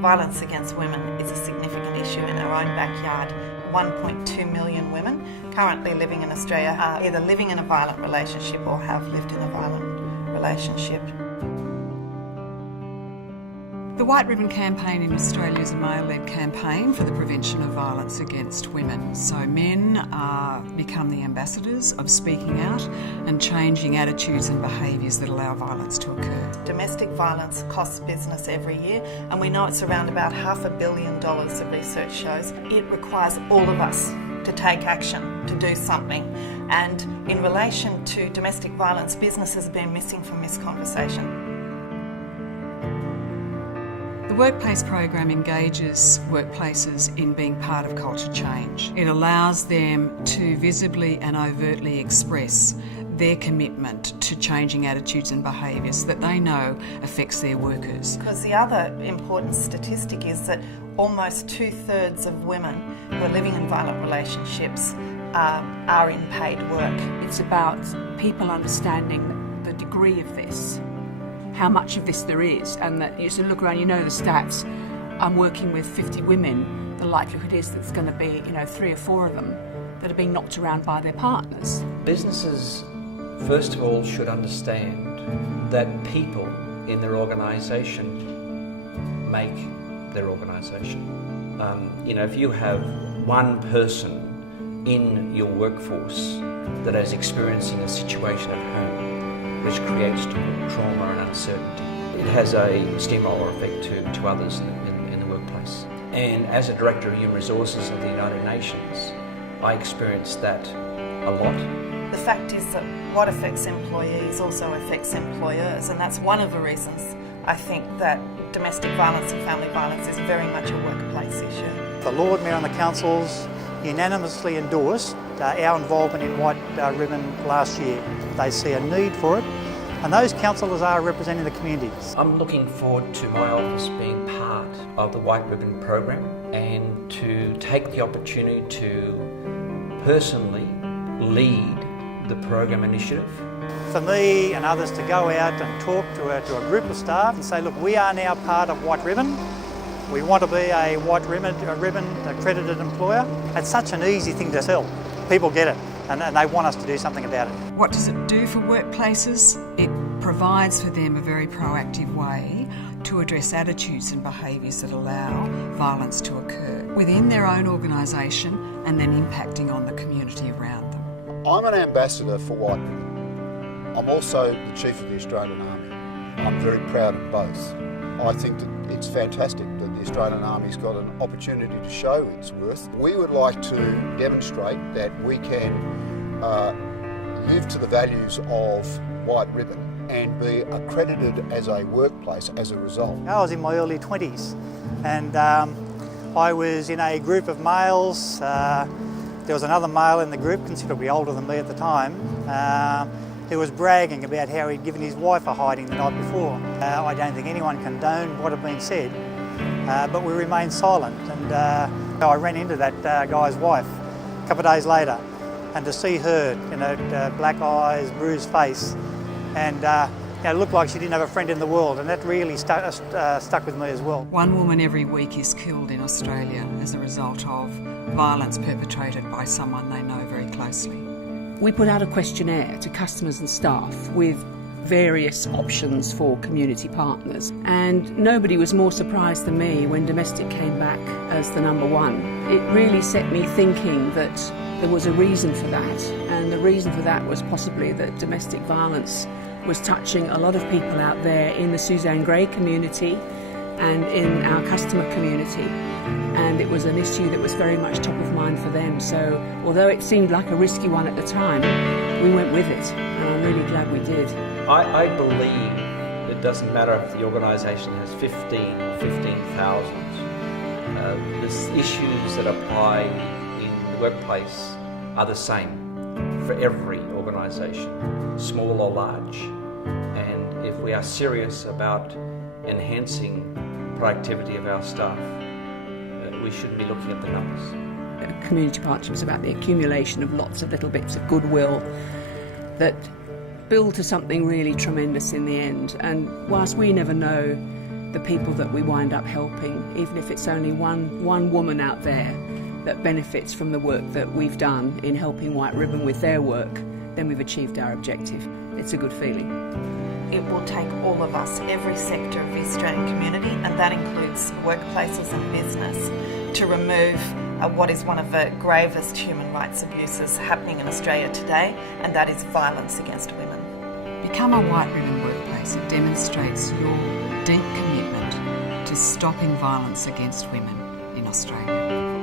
Violence against women is a significant issue in our own backyard. 1.2 million women currently living in Australia are either living in a violent relationship or have lived in a violent relationship. The White Ribbon Campaign in Australia is a male-led campaign for the prevention of violence against women. So men become the ambassadors of speaking out and changing attitudes and behaviours that allow violence to occur. Domestic violence costs business every year, and we know it's around about $500 million, the research shows. It requires all of us to take action, to do something. And in relation to domestic violence, business has been missing from this conversation. The Workplace program engages workplaces in being part of culture change. It allows them to visibly and overtly express their commitment to changing attitudes and behaviours that they know affects their workers. Because the other important statistic is that almost 2/3 of women who are living in violent relationships are in paid work. It's about people understanding the degree of this, how much of this there is, and that you sort of look around, you know the stats. I'm working with 50 women, the likelihood is that it's going to be 3 or 4 of them that are being knocked around by their partners. Businesses, first of all, should understand that people in their organisation make their organisation. If you have one person in your workforce that is experiencing a situation at home which creates trauma and uncertainty, it has a steamroller effect to others in the workplace. And as a Director of Human Resources of the United Nations, I experienced that a lot. The fact is that what affects employees also affects employers, and that's one of the reasons I think that domestic violence and family violence is very much a workplace issue. The Lord Mayor and the councils unanimously endorsed our involvement in White Ribbon last year. They see a need for it, and those councillors are representing the communities. I'm looking forward to my office being part of the White Ribbon program and to take the opportunity to personally lead the program initiative. For me and others to go out and talk to a group of staff and say, look, we are now part of White Ribbon. We want to be a White Ribbon accredited employer. It's such an easy thing to sell. People get it, and they want us to do something about it. What does it do for workplaces? It provides for them a very proactive way to address attitudes and behaviours that allow violence to occur within their own organisation and then impacting on the community around them. I'm an ambassador for White Ribbon. I'm also the Chief of the Australian Army. I'm very proud of both. I think that it's fantastic that the Australian Army's got an opportunity to show its worth. We would like to demonstrate that we can live to the values of White Ribbon and be accredited as a workplace as a result. I was in my early 20s, and I was in a group of males. There was another male in the group, considerably older than me at the time, who was bragging about how he'd given his wife a hiding the night before. I don't think anyone condoned what had been said, but we remained silent. And I ran into that guy's wife a couple of days later, and to see her, black eyes, bruised face, and it looked like she didn't have a friend in the world, and that really stuck with me as well. One woman every week is killed in Australia as a result of violence perpetrated by someone they know very closely. We put out a questionnaire to customers and staff with various options for community partners, and nobody was more surprised than me when domestic came back as the number one. It really set me thinking that there was a reason for that, and the reason for that was possibly that domestic violence was touching a lot of people out there in the Suzanne Gray community and in our customer community, and it was an issue that was very much top of mind for them. So although it seemed like a risky one at the time, we went with it, and I'm really glad we did. I believe it doesn't matter if the organisation has 15 or 15,000. The issues that apply in the workplace are the same for every organisation, small or large. And if we are serious about enhancing productivity of our staff, we shouldn't be looking at the numbers. Community partnership is about the accumulation of lots of little bits of goodwill that build to something really tremendous in the end. And whilst we never know the people that we wind up helping, even if it's only one woman out there that benefits from the work that we've done in helping White Ribbon with their work, then we've achieved our objective. It's a good feeling. It will take all of us, every sector of the Australian community, and that includes workplaces and business, to remove what is one of the gravest human rights abuses happening in Australia today, and that is violence against women. Become a White Ribbon workplace. It demonstrates your deep commitment to stopping violence against women in Australia.